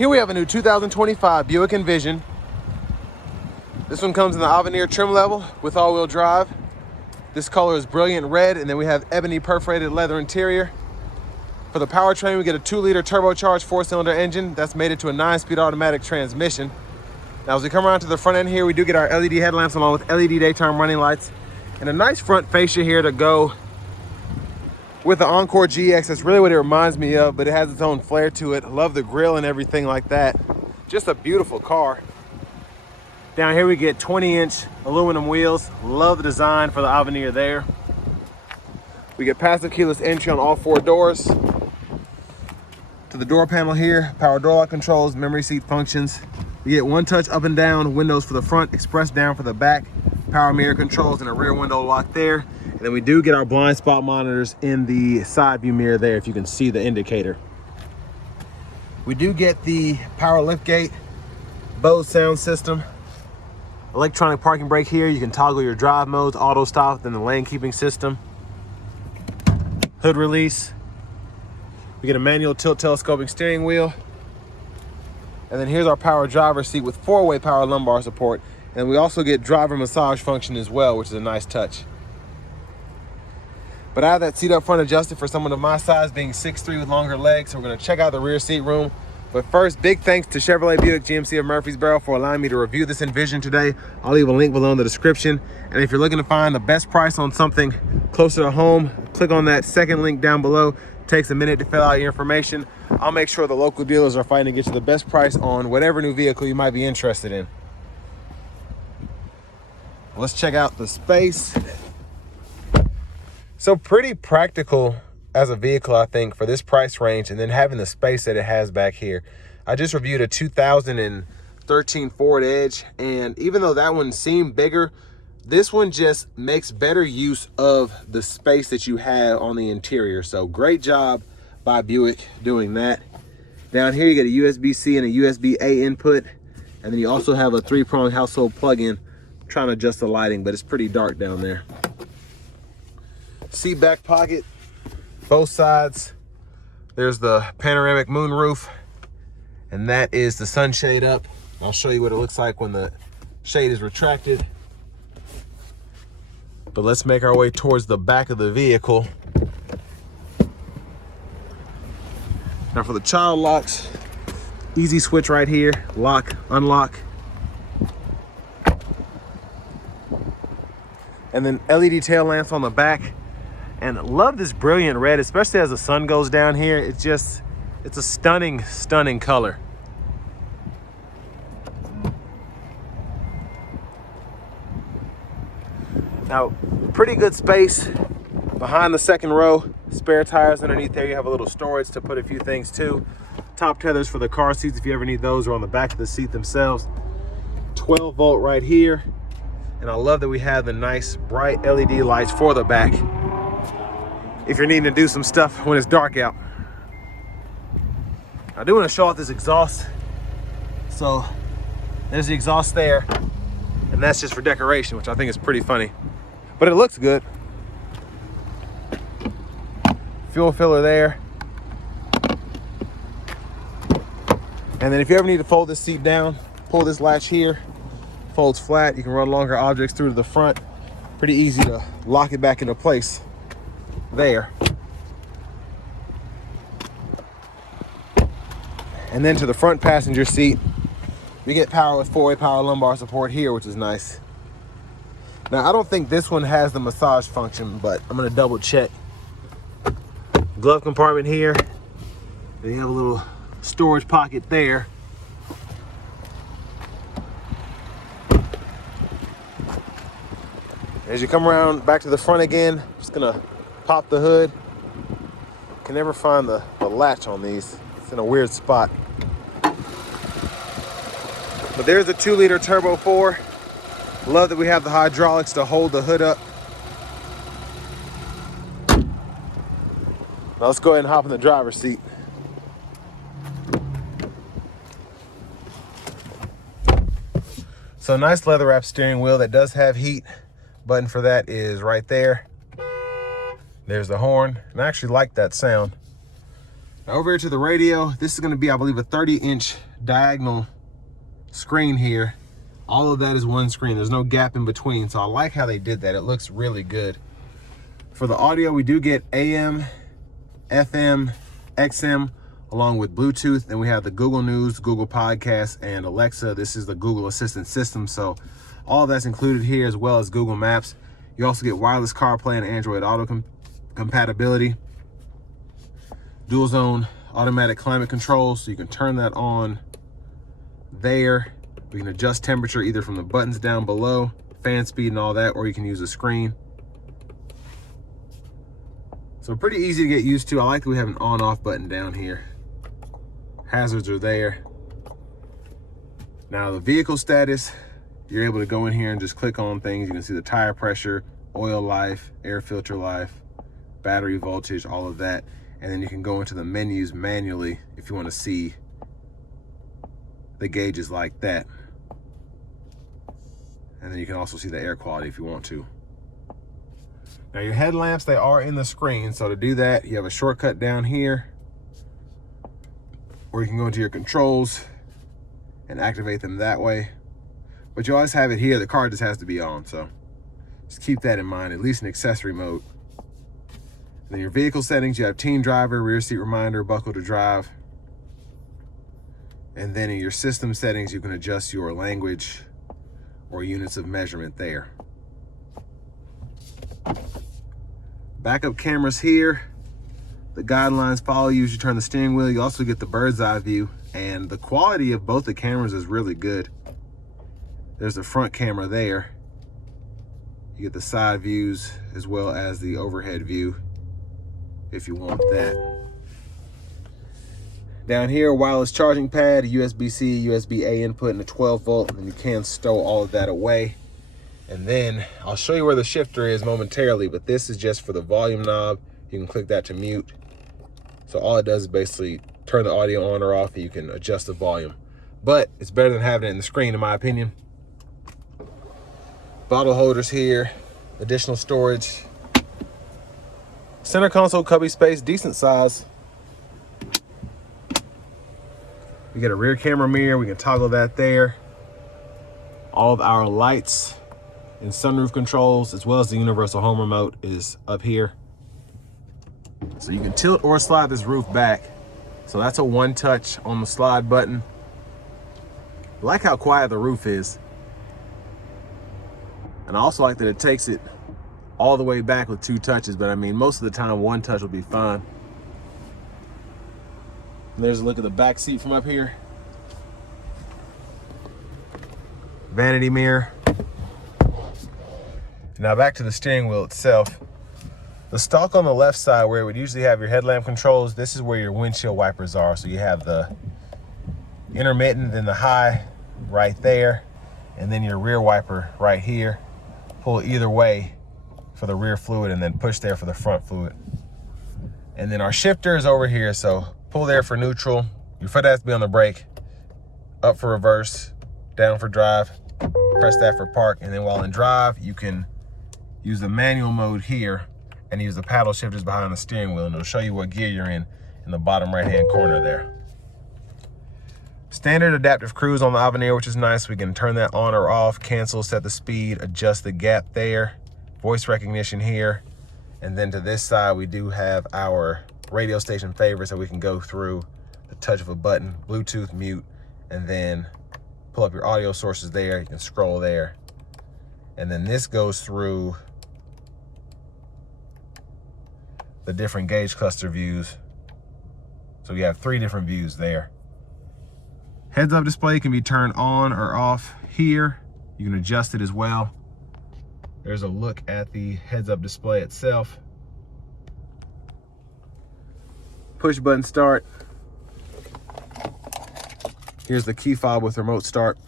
Here we have a new 2025 Buick Envision. This one comes in the Avenir trim level with all-wheel drive. This color is brilliant red, and then we have ebony perforated leather interior. For the powertrain, we get a 2-liter turbocharged 4-cylinder engine that's mated to a 9-speed automatic transmission. Now, as we come around to the front end here, we do get our LED headlamps along with LED daytime running lights and a nice front fascia here to go with the Encore GX. That's really what it reminds me of, but it has its own flair to it. Love the grille and everything like that. Just a beautiful car. Down here we get 20-inch aluminum wheels. Love the design for the Avenir there. We get passive keyless entry on all 4 doors. To the door panel here, power door lock controls, memory seat functions. We get 1-touch up and down windows for the front, express down for the back, power mirror controls, and a rear window lock there. And then we do get our blind spot monitors in the side view mirror there, if you can see the indicator. We do get the power liftgate, Bose sound system, electronic parking brake here. You can toggle your drive modes, auto stop, then the lane keeping system. Hood release. We get a manual tilt telescoping steering wheel. And then here's our power driver seat with 4-way power lumbar support. And we also get driver massage function as well, which is a nice touch. But I have that seat up front adjusted for someone of my size, being 6'3" with longer legs. So we're gonna check out the rear seat room. But first, big thanks to Chevrolet Buick GMC of Murfreesboro for allowing me to review this Envision today. I'll leave a link below in the description. And if you're looking to find the best price on something closer to home, click on that second link down below. It takes a minute to fill out your information. I'll make sure the local dealers are fighting to get you the best price on whatever new vehicle you might be interested in. Let's check out the space. So pretty practical as a vehicle, I think, for this price range, and then having the space that it has back here. I just reviewed a 2013 Ford Edge, and even though that one seemed bigger, this one just makes better use of the space that you have on the interior. So great job by Buick doing that. Down here you get a USB-C and a USB-A input, and then you also have a 3-prong household plug-in. I'm trying to adjust the lighting, but it's pretty dark down there. Seat back pocket, both sides. There's the panoramic moonroof, and that is the sunshade up. I'll show you what it looks like when the shade is retracted. But let's make our way towards the back of the vehicle. Now for the child locks, easy switch right here, lock, unlock. And then LED tail lamps on the back. And love this brilliant red, especially as the sun goes down here. It's a stunning, stunning color. Now, pretty good space behind the second row. Spare tires underneath there. You have a little storage to put a few things too. Top tethers for the car seats if you ever need those, are on the back of the seat themselves. 12 volt right here. And I love that we have the nice bright LED lights for the back if you're needing to do some stuff when it's dark out. I do want to show off this exhaust. So there's the exhaust there, and that's just for decoration, which I think is pretty funny, but it looks good. Fuel filler there. And then if you ever need to fold this seat down, pull this latch here, folds flat. You can run longer objects through to the front. Pretty easy to lock it back into place there. And then to the front passenger seat, we get power with 4-way power lumbar support here, which is nice. Now, I don't think this one has the massage function, but I'm gonna double check. Glove compartment here. Then you have a little storage pocket there. As you come around back to the front again, just gonna pop the hood. Can never find the latch on these. It's in a weird spot. But there's a 2-liter Turbo 4. Love that we have the hydraulics to hold the hood up. Now let's go ahead and hop in the driver's seat. So nice leather wrap steering wheel that does have heat. Button for that is right there. There's the horn, and I actually like that sound. Now over here to the radio, this is gonna be, I believe, a 30-inch diagonal screen here. All of that is one screen. There's no gap in between. So I like how they did that. It looks really good. For the audio, we do get AM, FM, XM, along with Bluetooth. Then we have the Google News, Google Podcasts, and Alexa. This is the Google Assistant system. So all that's included here, as well as Google Maps. You also get wireless CarPlay and Android Auto compatibility. Dual zone automatic climate control, so you can turn that on there. We can adjust temperature either from the buttons down below, fan speed and all that, or you can use a screen. So pretty easy to get used to. I like that we have an on-off button down here. Hazards are there. Now the vehicle status, you're able to go in here and just click on things. You can see the tire pressure, oil life, air filter life, battery voltage, all of that. And then you can go into the menus manually if you want to see the gauges like that. And then you can also see the air quality if you want to. Now your headlamps, they are in the screen. So to do that, you have a shortcut down here, or you can go into your controls and activate them that way. But you always have it here. The car just has to be on. So just keep that in mind, at least in accessory mode. And then your vehicle settings, you have teen driver, rear seat reminder, buckle to drive. And then in your system settings, you can adjust your language or units of measurement there. Backup cameras here. The guidelines follow you as you turn the steering wheel. You also get the bird's eye view, and the quality of both the cameras is really good. There's the front camera there. You get the side views as well as the overhead view if you want that. Down here, wireless charging pad, USB-C, USB-A input, and a 12-volt, and you can stow all of that away. And then I'll show you where the shifter is momentarily, but this is just for the volume knob. You can click that to mute. So all it does is basically turn the audio on or off, and you can adjust the volume. But it's better than having it in the screen, in my opinion. Bottle holders here, additional storage. Center console cubby space, decent size. We get a rear camera mirror, we can toggle that there. All of our lights and sunroof controls, as well as the universal home remote, is up here. So you can tilt or slide this roof back. So that's a one touch on the slide button. I like how quiet the roof is. And I also like that it takes it all the way back with two touches, but I mean, most of the time one touch will be fine. And there's a look at the back seat from up here. Vanity mirror. Now back to the steering wheel itself. The stalk on the left side, where it would usually have your headlamp controls, this is where your windshield wipers are. So you have the intermittent and the high right there, and then your rear wiper right here. Pull either way for the rear fluid, and then push there for the front fluid. And then our shifter is over here, so pull there for neutral. Your foot has to be on the brake. Up for reverse, down for drive. Press that for park, and then while in drive, you can use the manual mode here and use the paddle shifters behind the steering wheel, and it'll show you what gear you're in the bottom right-hand corner there. Standard adaptive cruise on the Avenir, which is nice. We can turn that on or off, cancel, set the speed, adjust the gap there. Voice recognition here. And then to this side, we do have our radio station favorites that we can go through the touch of a button, Bluetooth, mute, and then pull up your audio sources there. You can scroll there. And then this goes through the different gauge cluster views. So you have 3 different views there. Heads-up display can be turned on or off here. You can adjust it as well. There's a look at the heads-up display itself. Push button start. Here's the key fob with remote start.